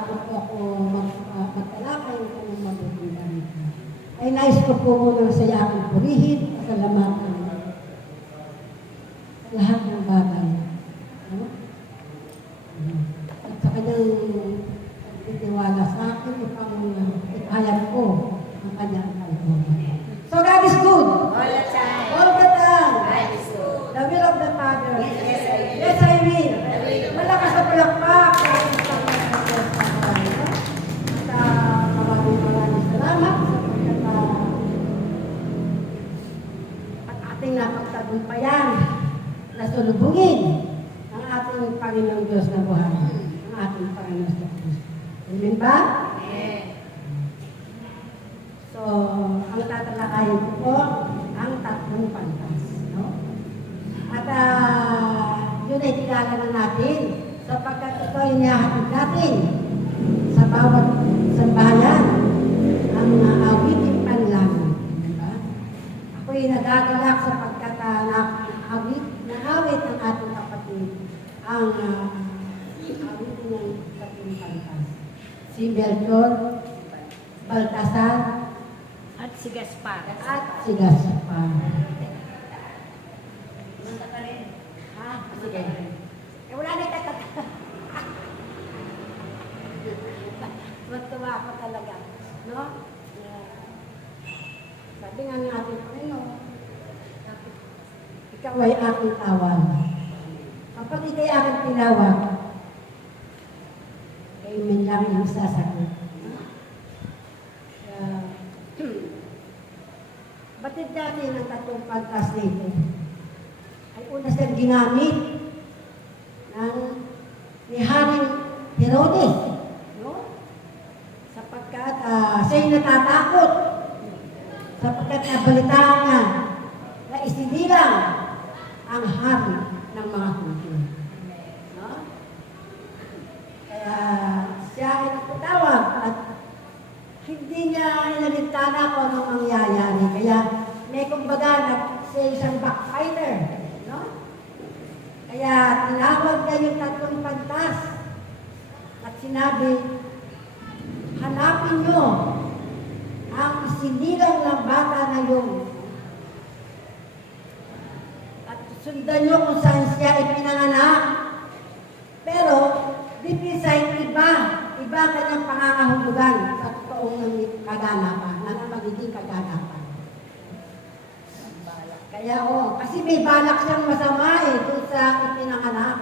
bago po ako magtalakay kung mabuting balita, ay nais ko po muna sa aking purihin, pasalamatan sa lahat ng bagay. No? At sa kanyang pagtitiwala sa akin upang ipahayag ko ang kanyang kalooban. So God is good. All the time. All the time. God is good. The will of the Father. Yes, I will. Yes, I will. I will. Malakas na palakpak. At maraming salamat sapagkat at ating napagtagumpayan na sulubungin ang ating Panginoong Diyos na buhay. Ang ating Panginoong Diyos. Amen ba? Amen. So, ang tatalakayin ko po, ang tatlong pantas. No? At yun ay kilala na natin sapagkat ito ay inihahatid natin sa bawat sambahayan ang awiting panlangit. Diba? Ako'y nagagalak sapagkat na-awit ng ating kapatid ang awiting ng tatlong pantas. Si Melchor, Baltasar, At si Gaspar. at si Gaspar. Manta ka rin. Ha? Sige. Wala na tatata. Matuwa ako talaga. No? Sabi nga ng ating Panginoon, ikaw ay aking tawag. Kapag ikay aking tinawag, amen lang yung sasagot. Batid natin ang tatlong pantas nito ay una siyang ginamit ng ni Haring Herodes. No? Sapagkat siya'y natatakot. Sapagkat nabalitaan niya na isinilang ang hari ng mga Hudyo. No? Kaya siya ay nagpatawag at hindi niya inalintana kung anong mangyayari. Kaya may kumbaga na siya isang backfighter. No? Kaya tinawag niya yung tatlong pantas at sinabi, hanapin niyo ang isinilang ng bata na yun. At sundan niyo kung saan siya ipinanganak. Pero, dipisay iba kanyang pangangahulugan sa totoong kaganapan, ng magiging kaganapan. Kaya kasi may balak siyang masama doon sa ipinanganak.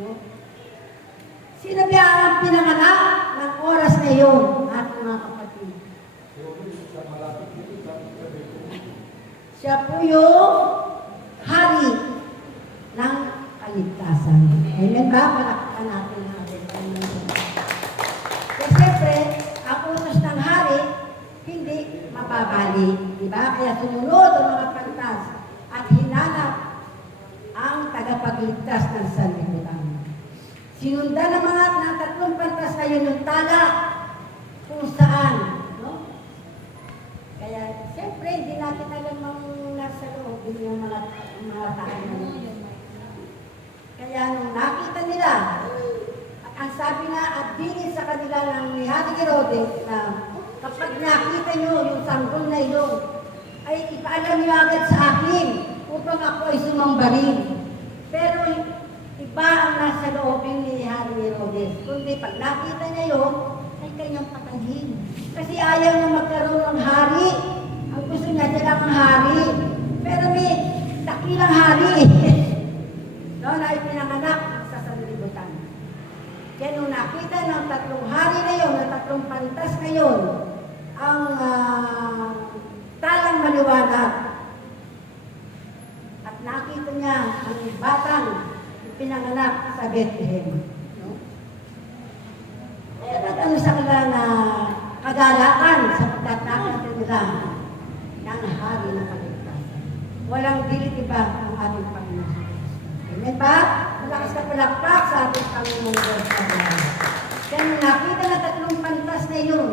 No? Sino ba ang pinanganak ng oras na yun, ating mga kapatid? Siya po yung hari ng kaligtasan. Amen ba? Palakpakan natin ang ating Panginoon. Kasi siyempre, ang utos ng hari, hindi mababali. Diba? Kaya sumunod ang mga pantas at hinanap ang tagapagligtas ng sanlibutan. Sinundan ng mga tatlong pantas na yun yung tala kung saan. No? Kaya siyempre, hindi natin alam ang nasa loob yung mga tao na yun. Kaya nung nakita nila, ang sabi nga at dinin sa kanila ng ni Haring Herodes na kapag nakita nyo yung sanggol na ilong, ay ipaalam nyo agad sa akin upang ako ay sumambarin. Pero iba ang nasa loobin ni Haring Herodes. Kundi pag nakita niya yun, ay kanyang patayin. Kasi ayaw na magkaroon ng hari. Ang gusto niya dyan ang hari. Pero may dakilang hari. No, na ipinanganak sa sanlibutan. Kaya nung nakita ng tatlong hari na yun, ng tatlong pantas na yun, ang talang maliwanag. At nakita niya ang batang ipinanganak sa Bethlehem. No? Kaya nagano sa kanila na kagalakan sapagkat nakita nila ng hari ng kaligtasan. Walang dilit iba ang ating Panginoon. Amen ba? Malakas ka palakpak sa ating Panginoon Diyos. Kaya nung nakita na tatlong pantas na yun,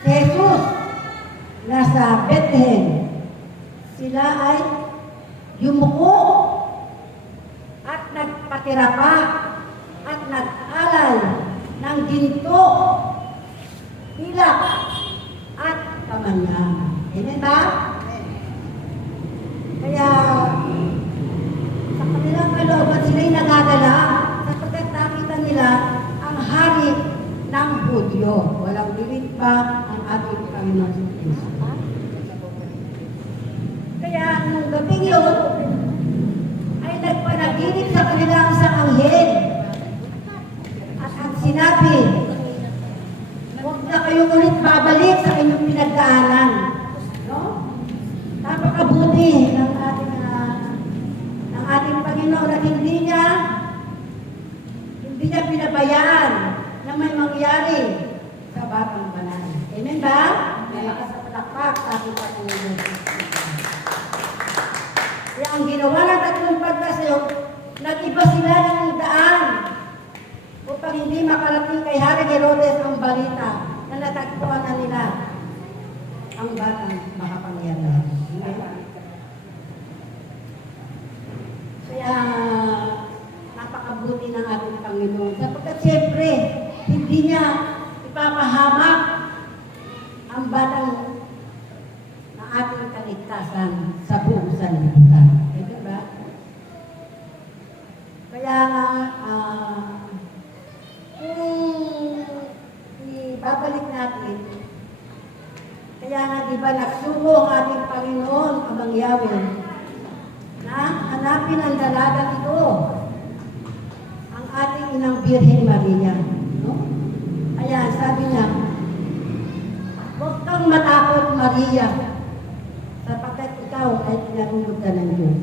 si Jesus nasa Bethlehem, sila ay yumuko at nagpatira pa at nag-alay ng ng ginto, pilak, at kamanyaman. Amen ba? Kaya, sa kanilang kalooban, sila'y nagagala sapagkat nakita nila ang hari ng Hudyo. Walang dilit pa ang ating Panginoon sa Kristo. Kaya, nung gabing yun, ay nagpanaginip sa kanilang sa anghel. At ang sinabi, huwag na kayong ulit babalik sa inyong pinagdaanan. No? Napakabuti ng ating Panginoon at hindi niya pinabayaan na may mangyari sa batang banal. Amen ba? Malakas na palakpak sa ating Panginoon. Kaya ang ginawa ng tatlong pagkasyo, nag-iba sila ng daan upang hindi makarating kay Hari Herodes ang balita na natagpuan na nila ang batang makapangyarihan. Kaya napakabuti ng ating Panginoon. Sapagkat siyempre, hindi niya ipapahamak ang batang na ating kaligtasan sa buong sanlibutan. Ito ba? Kaya kung ibabalik natin, kaya nga di ba nagsugo ang ating Panginoon, Amang Yahweh, na hanapin ang dalagang ito, ang ating inang Birhen Maria. No? Kaya sabi niya, huwag kang matakot, Maria, sapagkat ikaw ay pinarulog ka ng Diyos.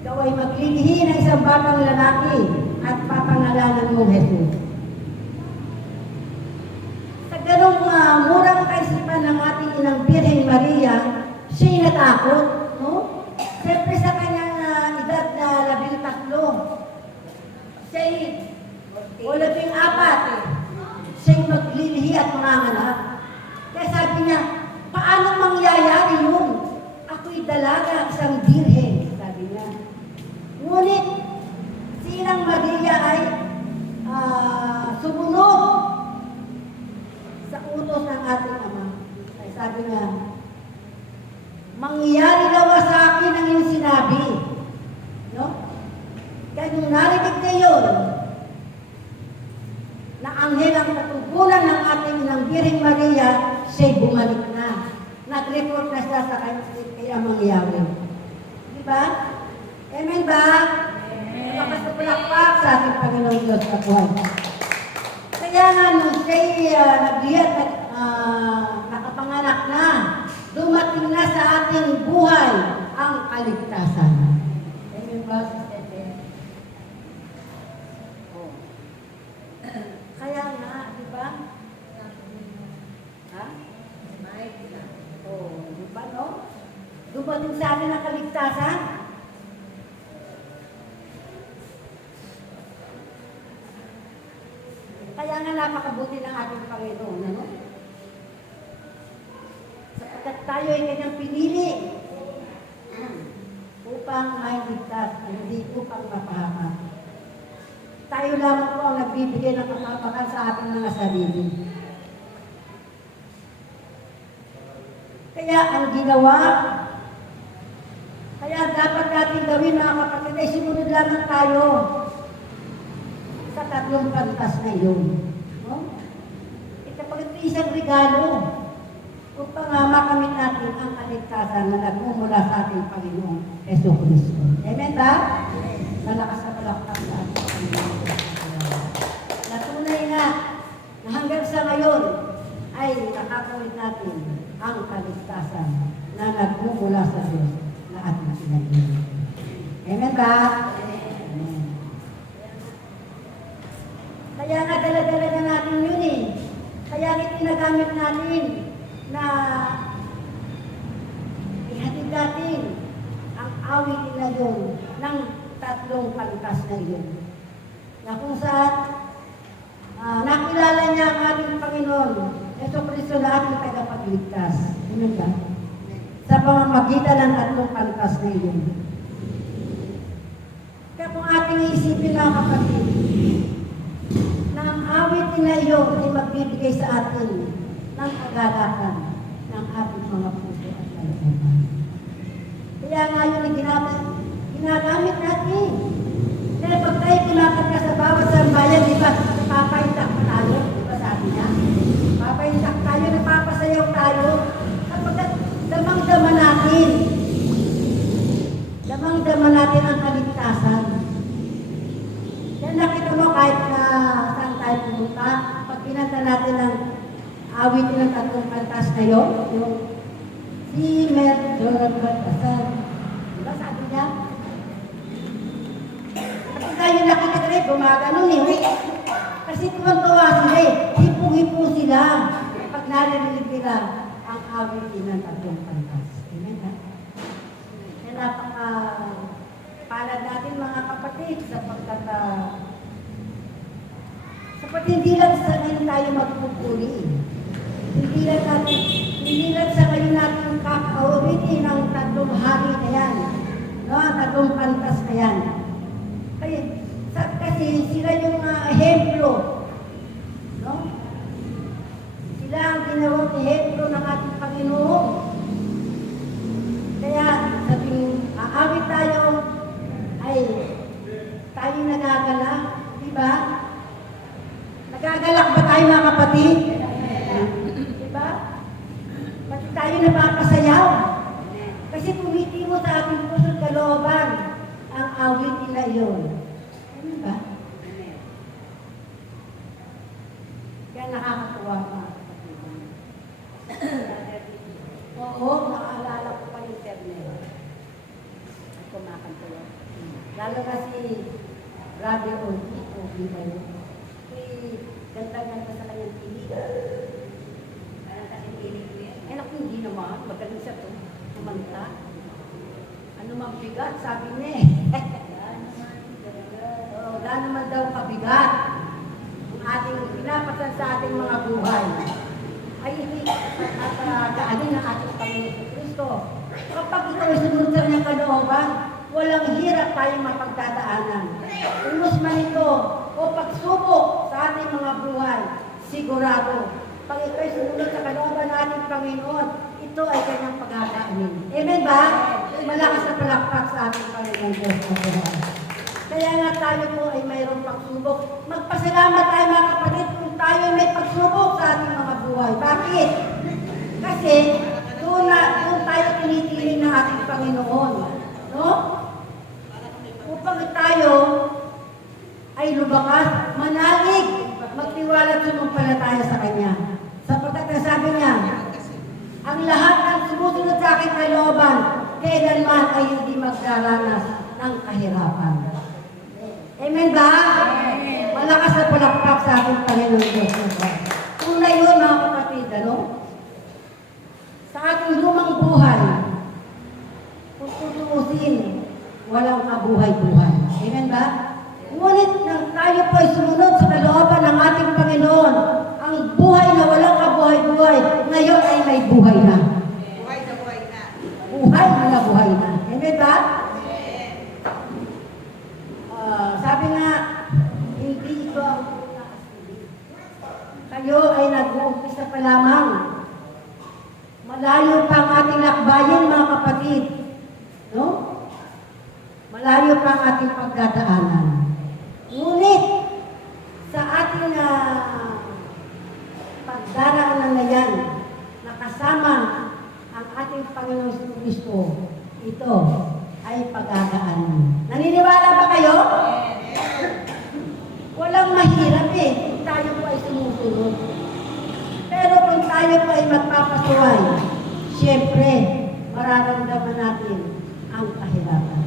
Ikaw ay maglilihi ng isang batang lalaki at papangalanan mo Jesus. Sa ganong murang kaisipan ng ating inang Birhen Maria, siya'y natakot. No? Siyempre sa kanyang edad na 13, siya'y o 14, siya'y maglilihi at manganganak. Kaya sabi niya, paano mangyayari yun? Ako'y dalaga, isang birhen, sabi niya. Ngunit, si Inang Maria ay sumunod sa utos ng ating Ama. Kaya sabi niya, mangyayari daw sa akin ang iyong sinabi. No? Kaya nung narinig niya yun, na anghel ang katugunan ng ating Inang Birhen Maria, siya'y bumalik na. Nag-report na siya sa kay Amang Yahweh. Di ba? Amen ba? Lakas na palakpak sa ating Panginoong Diyos sa buhay. Kaya nga nung siya'y nagliyat at nakapanganak na, dumating na sa ating buhay ang kaligtasan. Amen ba, Sister Ben? Kaya nga, di ba? Ha? Oh, di ba, no? Dumating sa atin ang kaligtasan. Kaya nga napakabuti ng ating Panginoon, ano? Sapagkat tayo ay kanyang pinili upang mailigtas, hindi upang mapahamak. Tayo lamang po ang nagbibigay ng kapakanan sa ating mga sarili. Kaya ang ginawa, kaya dapat natin gawin mga kapatid ay sumunod lamang tayo sa tatlong pantas na yun. No? Kapag ito isang regalo, upang makamit natin ang kaligtasan na nagmumula sa ating Panginoon Jesu Cristo. Amen ba? Malakas na palakpak sa ating Panginoon. Natunay nga na hanggang sa ngayon ay nakakamit natin ang kaligtasan na nagmumula sa Diyos na ating pinag-ibig. Amen ba? Amen. Kaya nga dala-dala na natin yun eh. Kaya nga tinagamit natin na ihatid natin ang awit na yun ng tatlong pantas na yun. Na kung saan nakilala niya ang ating Panginoon, Jesu Cristo na ating tagapagligtas. Ano ba? Sa pamamagitan ng tatlong pantas na yun. Kaya kung ating isipin mga kapatid, na magbibigay sa atin ng kagalakan ng ating mga puso at kalooban. Kaya nga yun ang ginagamit natin. Kaya pag tayo kumakanta sa bawat sambayan, di ba, papaintak pa tayo, di ba sabi niya? Papaintak tayo, napapasayaw tayo, kapag damang-dama natin. Damang-dama natin ang kaligtasan. Yan nakita mo kahit na saan tayo pumunta, pag kinanta natin ang awitin ng tatlong kantas ngayon, yung si Medjor Baltasar. Diba sabi niya? Kapag tayo nakikita rin, gumaganon eh. Kasi tuwan-tuwa sila eh. Hipong-hipo sila pag narinig nila ang awitin ng tatlong kantas. Amen ha? Kaya napaka-palad natin mga kapatid sapagkat hindi lang sa ngayon tayo magpupuli. Hindi lang sa ngayon natin kakaulitin ang tatlong hari na yan. No? Tatlong kantas na yan. Kasi sila yung ehemplo. No? Sila ang ginawang ehemplo ng ating Panginoon. Kaya sabing aawit tayo ay tayo nagagala. Diba? Nagagalak ba tayo mga kapatid? Diba? Pati tayo napapasayaw. Kasi tumitimo sa ating puso't kalooban ang awitin na iyon. Ano ba? Kaya nakakatuwa mga kapatid. Oo, nakaalala ko pa yung internet. At kumakanta yun. Lalo na si Brother Ogie ba yun? Ganda-ganda sa kanyang tinig. Parang kasing tinig ko yan. Eh, naku, hindi naman. Magaling siya to. Kumanta. Ano mang bigat, sabi niya eh. Wala naman daw kabigat. Ang ating pinapatan sa ating mga buhay ay hindi at kaanin ng ating Panginoon Kristo. Kapag ito ay sunod sa kanyang kalooban, walang hirap tayong mapagdadaanan. Unos man ito o pagsubok sa ating mga buhay, sigurado, pag ito ay sumunod sa kalooban ng ating Panginoon, ito ay kanyang pagkakaanin. Amen ba? Malakas na palakpak sa ating Panginoon Diyos na buhay. Kaya nga tayo po ay mayroong pagsubok. Magpasalamat tayo mga kapatid kung tayo ay may pagsubok sa ating mga buhay. Bakit? Kasi doon tayo tinitiling ng ating Panginoon. No? Upang tayo ay lumakas, manalig, magtiwala at sumampalataya sa Kanya. Sapagkat sabi niya, ang lahat ng sumusunod sa aking kalooban, kailanman ay hindi magdaranas ng kahirapan. Amen ba? Amen. Malakas na palakpak sa ating Panginoon Diyos. Kung na yun, mga kapatid, ano? Sa ating lumang buhay, kung tutuusin, walang kabuhay-buhay. Amen ba? Ngunit nang tayo po ay sumunod sa kalooban ng ating Panginoon, ang buhay na walang kabuhay-buhay, ngayon ay may buhay na. Buhay na buhay na. Buhay na buhay na. Amen ba? Sabi nga, hindi ito ang kayo ay nag-uumpisa pa lamang. Malayo pa ang ating lakbayin, mga kapatid. No? Malayo pa ang ating pagdadaanan. Ngunit, sa ating pagdaraanan na yan, nakasama ang ating Panginoon Kristo, ito ay pag-agaan. Naniniwala ba kayo? Walang mahirap eh, kung tayo po ay sumusunod. Pero kung tayo po ay magpapasuway, siyempre, mararamdaman natin ang kahirapan.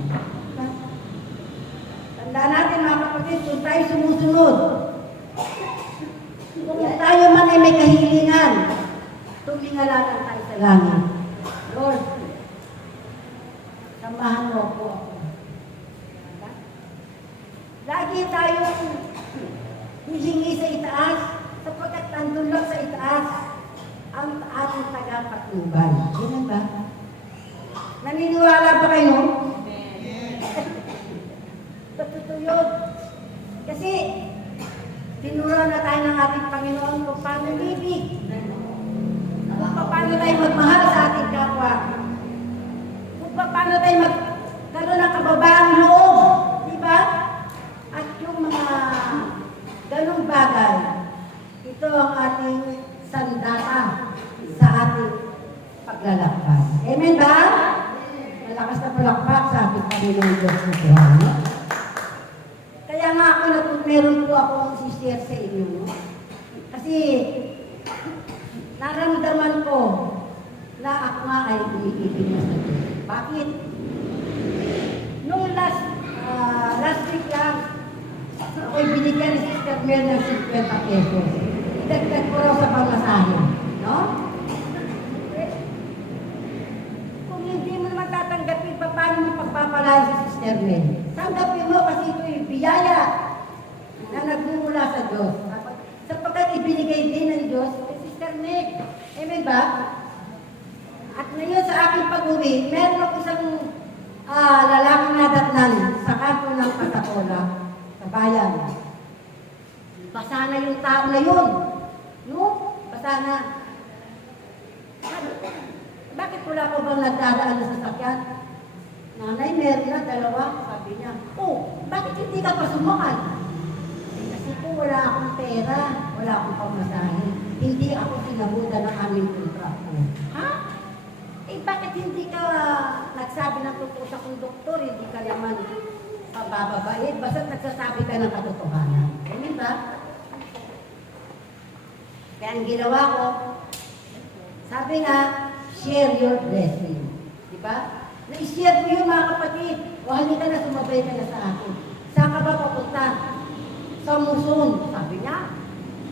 Tandaan natin mga kapatid, kung tayo sumusunod, kung tayo man ay may kahilingan, tumingalanan tayo sa langit. Lord, samahan mo po ako. Lagi tayong hihingi sa itaas, sapagkat nandun lang sa itaas ang ating tagapatnubay. Ganun ba? Naniniwala ba kayo? Totoo yun. Kasi, tinuro na tayo ng ating Panginoon kung paano ibig. Kung paano tayo magmahal sa ating kapwa. Kung paano tayo magkaroon ng kababaang loob. Diba? At yung mga ganong bagay, ito ang ating sandata sa ating paglalakbay. Amen ba? Malakas na palakpak sa ating Panginoon Diyos na Tuhan. Kaya nga ako, meron po akong share sa inyo. Kasi naramdaman ko na ako nga ay umiibig na sa Diyos. Bakit? Nung last week lang, ako'y binigyan ni Sister Mel ng 50 pesos. Idagdag ko raw sa pamasahe. No? Kung hindi mo naman tatanggapin, paano mo pagpapalaya sa Sister Mel? Tanggapin mo kasi ito'y biyaya na nagmumula sa Diyos. Sapagkat ibinigay din ng Diyos kay Sister Mel. Amen ba? At ngayon sa aking pag-uwi, meron ako isang lalaking nadatnan sa kanto ng Patacola, sa bayan. Basa na yung tao na yun. No? Basa na. Bakit wala ko bang nagdadaan na sasakyan? Nanay, meron na, dalawa. Sabi niya, oh, bakit hindi ka pa sumakay? Kasi po wala akong pera, wala akong pamasahe. Hindi ako sinabuda ng aming kontrakto. Ha? Eh, bakit hindi ka nagsabi ng totoo sa konduktor, hindi ka naman pabababae, basta nagsasabi ka ng katotohanan. Amen ba? Kaya ang ginawa ko, sabi nga, share your blessing. Diba? Na-share ko yun mga kapatid. O halika na, sumabay ka na sa akin. Saan ka ba papunta? Sa Muson. Sabi niya.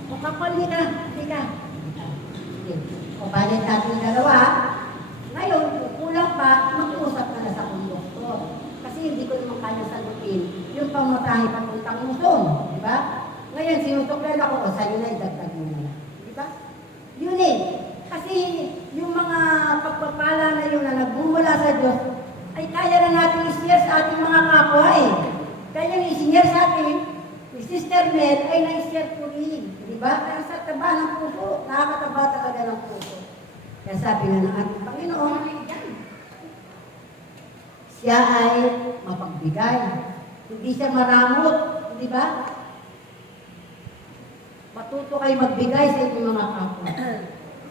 O kapal ka, halika. O balik natin dalawa. Ngayon, kulang pa, mag-uusap ka na sa konduktor. Kasi hindi ko naman kaya sagutin yung pamatahe papuntang Muson. Diba? Ngayon, sinusuklan ako, o sa'yo na, idagdag mo na. Diba? Yun eh. Kasi yung mga pagpapala na yun na nagbumula sa Diyos, ay kaya na natin i-share sa ating mga kapwa eh. Kaya yung i-share sa atin, ni Sister Mel ay na-share ko rin. Diba? Kaya sa taba ng puso, nakakataba talaga ng puso. Kaya sabi nga ng ating Panginoon, siya ay mapagbigay. Hindi siya maramot. Diba? Matuto kayo magbigay sa inyong mga kapwa.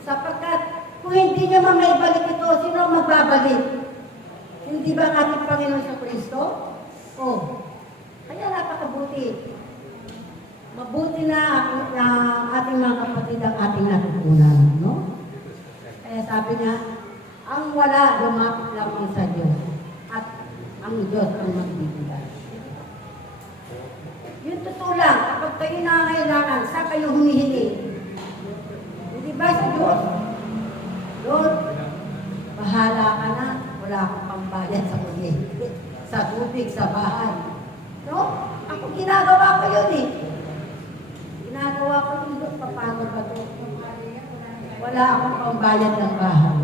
Sapagkat kung hindi nyo man maibalik ito, sino ang magbabalik? Hindi ba ang ating Panginoon sa Kristo? Oh, kaya napakabuti. Mabuti na ating mga kapatid ang ating natutunan, no? Kaya sabi niya, ang wala lumapit lamang sa Diyos at ang Diyos ang magbibigay. Yun totoo lang, kapag kayo nangangailangan, saan kayo humihingi? Hindi ba sa Diyos? Lord, bahala ka na. Wala akong pambayad sa kuryente, sa tubig, sa bahay. No? Ako ginagawa ko yun eh. Ginagawa ko yun doon. Paano ba ito? Wala akong pambayad ng bahay.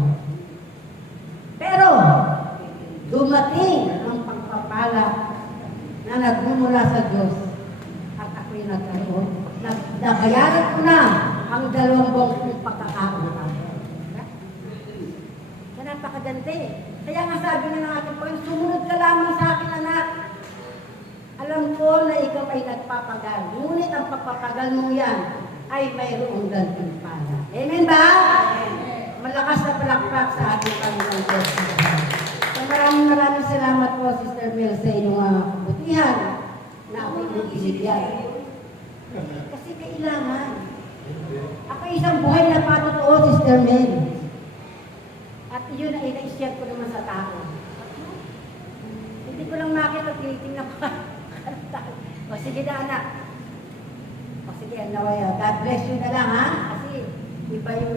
Pero, dumating ang pagpapala na nagmumula sa Diyos at ako'y nagkaroon. Nabayaran ko na ang 2 buwang kong pagkakautang. Kaya napakaganda. Kaya nga sabi nga ng ating Panginoon, sumunod ka lamang sa akin, anak. Alam ko na ikaw ay nagpapagal. Ngunit ang pagpapagal mo yan ay mayroong gantimpala. Amen ba? Amen. Malakas na palakpak sa ating Panginoon Diyos. So maraming salamat po, Sister Mel, sa inyong kabutihan na ako'y nag-ibigyan. Kasi kailangan. Ako isang buhay na patotoo, Sister Mel. At yun ay na-share ko naman sa tao. Hindi ko lang makita, tinitingnan ko. O sige na anak. O sige, God bless you na lang ha. Kasi iba yung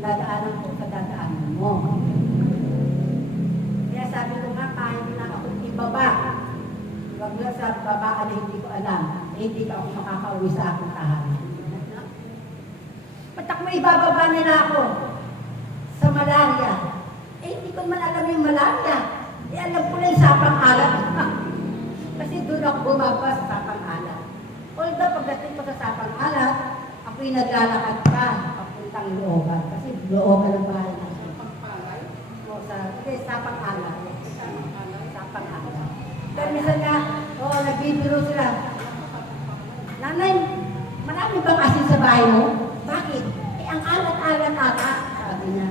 dadaanan ko sa dadaanan mo. Kaya sabi ko nga, kahit na ako ibaba. Huwag lang sa babaan na hindi ko alam. Hindi ka ako makakauwi sa aking tahanan. Ba't ako ibababa nila ako sa malaria? Eh, hindi ko man alam yung malaria. Eh, alam ko lang sapang alat. Kasi doon ako bumaba sa sapang alat. O Although pagdating ko sa Sapang Alat, ako'y naglalakad pa papuntang Looban. Kasi Looban ang bahay natin. O, kasi Sapang Alat. Sapang Alat. Kaya minsan nga, nagbibiro sila. Nanay, marami bang asin sa bahay mo? Bakit? Ang alat-alat ata, sabi niya.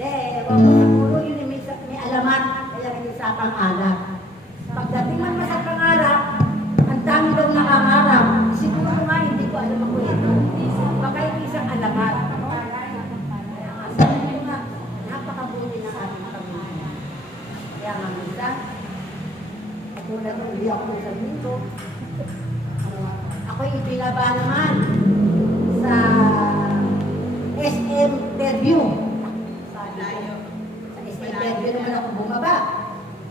Hindi, ewan ko siguro yun may alamat, kaya naging Sapang Alat. Pagdating man sa pangarap, ang dami daw nakakarap. Siguro nga, hindi ko alam ako ito. Baka yung isang alamat. Sabi ko nga, napakabuti ng ating pamilya. Kaya nga minsan, katulad nung hindi ako sa mundo, ako'y ibinaba naman sa SM Interview. Sa SM Interview naman ako bumaba.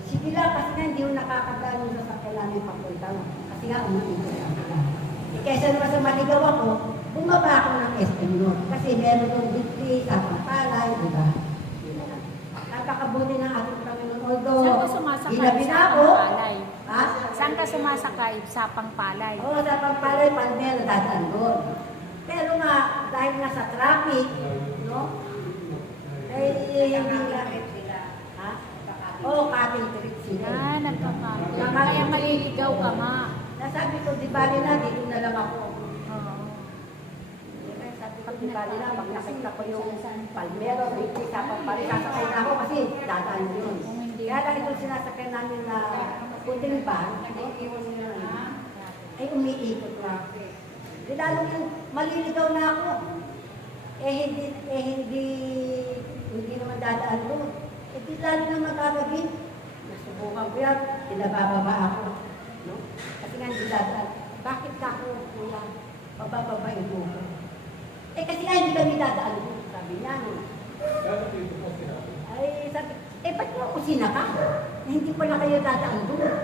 Sige lang, kasi nga hindi ko nakakadaan yung sasakyan namin papunta. Kasi nga umuulit ako sila. Kaysa naman sa maligaw ako, bumaba ako ng SM noon. Kasi meron yung weekly, Sapang Palay, di ba? Napakabuti ng ating Panginoon. Although, Saan ka sumasakay? ginabi na ako. Sapang Palay. Ha? Saan ka sumasakay? Sapang Palay. Oo, Sapang Palay, Palmero, dadaan doon. Pero nga, dahil nga sa traffic, no? Eh, hindi nga. Ha? Oo, cutting trip sila. Yan, nagkakagod. Kaya maliligaw ka nga. Nasabi ko, di bali na, dito na lang ako. Oo. Sabi ko, di bali na, pag nakita ko yung Palmero, Vicky, Sapang Palay, sasakay na ako kasi dadaan yun. Kaya lang itong sinasakay namin na puting van, ay umiikot na. Di lalo yung maliligaw na ako. Hindi naman dadaan doon. Di lalo na magkakabit. Nasubukan ko yan, pinabababa ako. No? Kasi nga hindi dadaan. Bakit ka ako, kuya? Pabababain mo ko. Kasi nga hindi kami dadaan doon. Sabi niya, no? Ay, sabi, ba't mo kusina ka? Hindi pala kayo dadaan doon.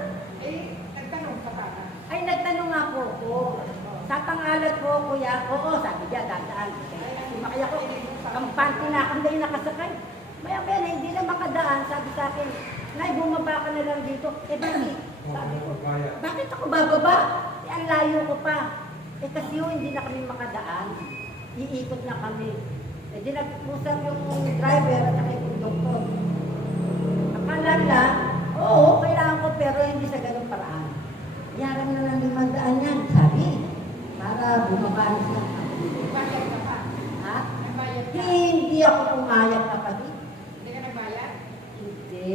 Nagtanong ka pa. Ay, nagtanong nga po ko. Sa pangalat po, kuya, oo, sabi niya, dadaan. Sumakaya ko, kampante na akong dahil nakasakay. Maya-maya na, hindi na makadaan, sabi sa akin, Nay, bumaba ka na lang dito. Bakit? Sabi ko, bakit ako bababa? Ang layo ko pa. Kasi yun, hindi na kami makadaan. Iikot na kami. Di nag-usap yung driver at saka yung doktor. Akala nila, oo, kailangan ko, pero hindi sa ganung paraan. Yaran na ng 500 yan, sabi. Para bumaba na siya. Bayad ka pa. Ha? Nagbayad ka. Hindi ako pumayag kapatid. Hindi ka nagbayad? Hindi.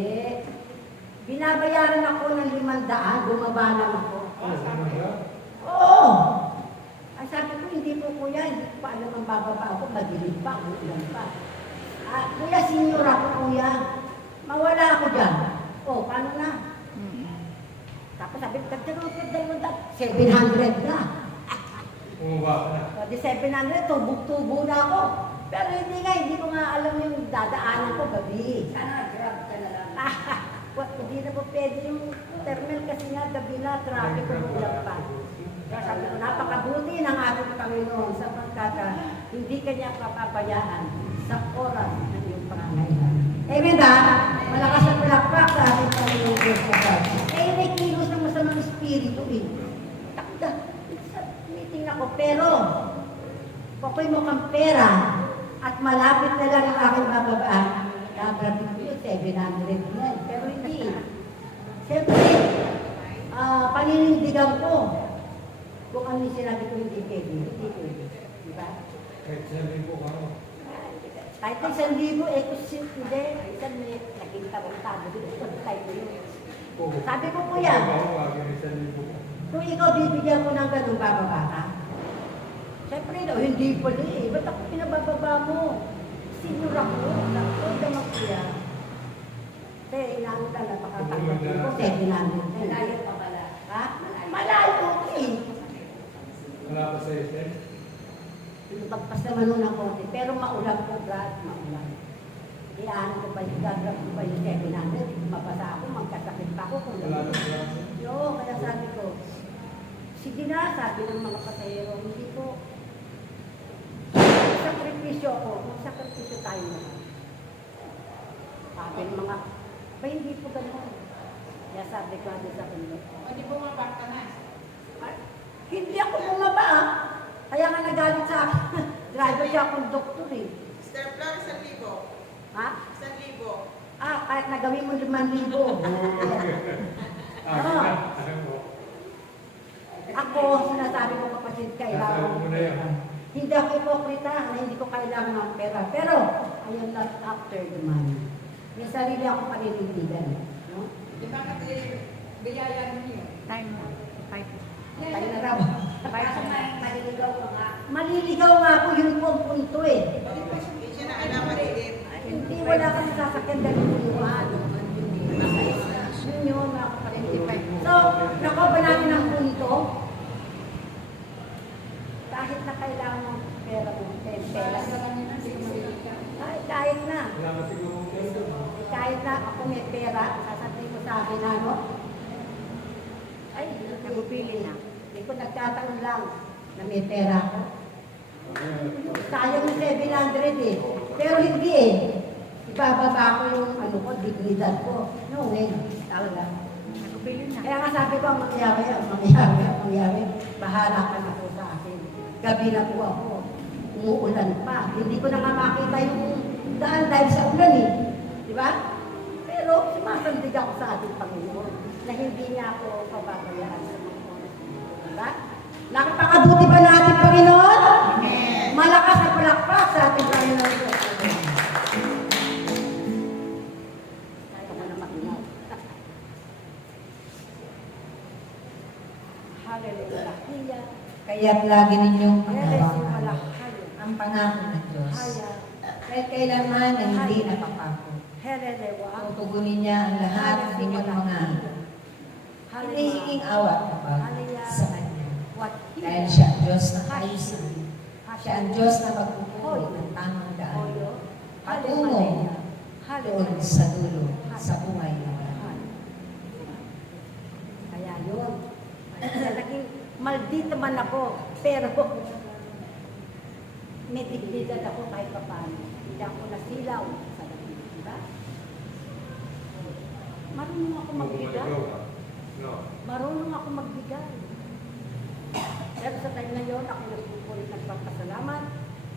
Binabayaran ako ng 500, bumaba lang ako. Oo. Ang sabi ko, hindi po kuya, hindi ko pa alam ang bababa ako, madilim pa, ulan pa. Kuya, senior ako kuya. Mawala ako dyan. O, paano na? Tapos sabi ko, tagtagod, 700 na. O, di 700, tubog-tubo na ako. Pero hindi ko nga alam yung dadaanan ko gabi. Sana grab ka na lang. Hindi na po pwede yung terminal kasi nga gabi na, traffic ko ulang pa. Kaya sabi ko, napakabuti ng ating Panginoon sapagkat hindi kanya papabayaan sa oras ng iyong pangangailangan. Amen ba? Malakas ang palakpak sa ating Panginoon Diyos sa God. May kilos ng masamang espiritu eh. Takda, sa meeting ako, pero ako'y mukhang pera at malapit na lang ang aking bababaan. Gagrabi ko yun, 700 yan. Pero hindi. Siyempre, paninindigan ko. Kung ano yung sinabi ko hindi pwede, hindi pwede. Diba? Kahit 1,000 ka mo. Kahit 1,000, hindi. Isang naging tarantado dito. Kahit yun. Sabi ko kuya, kung ikaw bibigyan ko ng ganun, bababa ka? Siyempre, hindi pala eh. Ba't ako pinabababa mo? Senior ako. Huwag naman kuya. Kasi inaano lang, napakatanggapin ko, 700. Malayo pa pala. Ha? Malayo eh. Wala pa sa SM? Lumagpas naman nun ng konti, pero maulan po, Brad, maulan. Iaan ko pa yung gagrab ko pa yung 700, mabasa ako, magkasakit pa ako. Wala pa sa SM? Yo, kaya sabi ko, sige na, sabi ng mga pasahero, hindi po. Sakripisyo ako, magsakripisyo tayo na. Sabi ng mga, ba hindi po ganun. Kaya sabi ko ano sa kanila. O di bumaba ka na. Hindi ako bumaba ah. Kaya nga nagalit sa akin. Driver siya akong doktor eh. Star Plan, 1,000. Ha? 1,000. Kahit nagawin mo 5,000. Ako, sinasabi ko kapatid, kailangan Nasabi mo na yan. Hindi ako hipokrita na hindi ko kailangan ng pera. Pero, I am not after the money. May sarili akong paninindigan. No? Di ba kasi biyaya mo yun? Time mo. 5. Tayo na raw. Kaso maliligaw ko nga. Maliligaw nga ako, yun po ang punto eh. Hindi siya na alam malilim. Hindi, wala kang sasakyan dahil kuluhan. Yun yun, mga kapatid. So, nakuha ba natin ang punto? Kahit na kailangan ng pera mo, pera. Kahit na. Salamat siguro kung kayo doon. Kahit na ako may pera, sasabihin mo sa akin ano? Ay, nagpupili na. Hindi ko nagtatanong lang na may pera ako. Sayang yung 700 eh. Pero hindi eh. Ibababa ko yung ano ko, dignidad ko. No way. Talaga. Nagpili na. Kaya nga sabi ko, ang mangyari. Bahala ka na po sa akin. Gabi na po ako. Umuulan pa. Hindi ko na nga makita yung daan dahil sa ulan eh. Di ba? Pero sumasandig ako sa ating Panginoon na hindi niya ako pababayaan sa mga oras. Di ba? Nakapakabuti ba natin, Panginoon? Amen. Malakas na palakpak sa ating Panginoon. Kaya ko na makinaw. Hallelujah. Kaya't lagi ninyong panghawakan Hallelujah. ang pangako ng Diyos. Kahit kailanman na hindi napapako. Tutugunin niya ang lahat ng inyong mga hinihinging awat kapag sa Kanya. Dahil siya ang Diyos na kaisa. Siya ang Diyos na magpupuri ng tamang daan. Patungo doon sa dulo, sa buhay na wala. Kaya yun. Naging maldita man ako, pero may dignidad ako kahit pa paano. Hindi ako nasilaw sa lahat. Diba? Marunong ako magbigay. No. Marunong ako magbigay. Pero sa time na yun, ako nagpupulit nagpapasalamat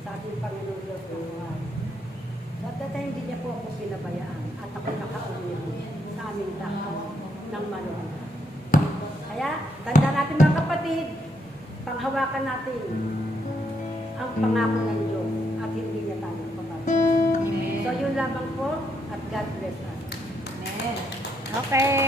sa ating Panginoon Diyos ng buhay. So at that time, hindi niya po ako pinabayaan at ako nakaulit sa aming dakaw ng maluwag. Kaya, tanda natin mga kapatid, panghawakan natin ang pangako ng Diyos at hindi niya tayo pababayaan. So yun lamang po at God bless us. Amen. Okay.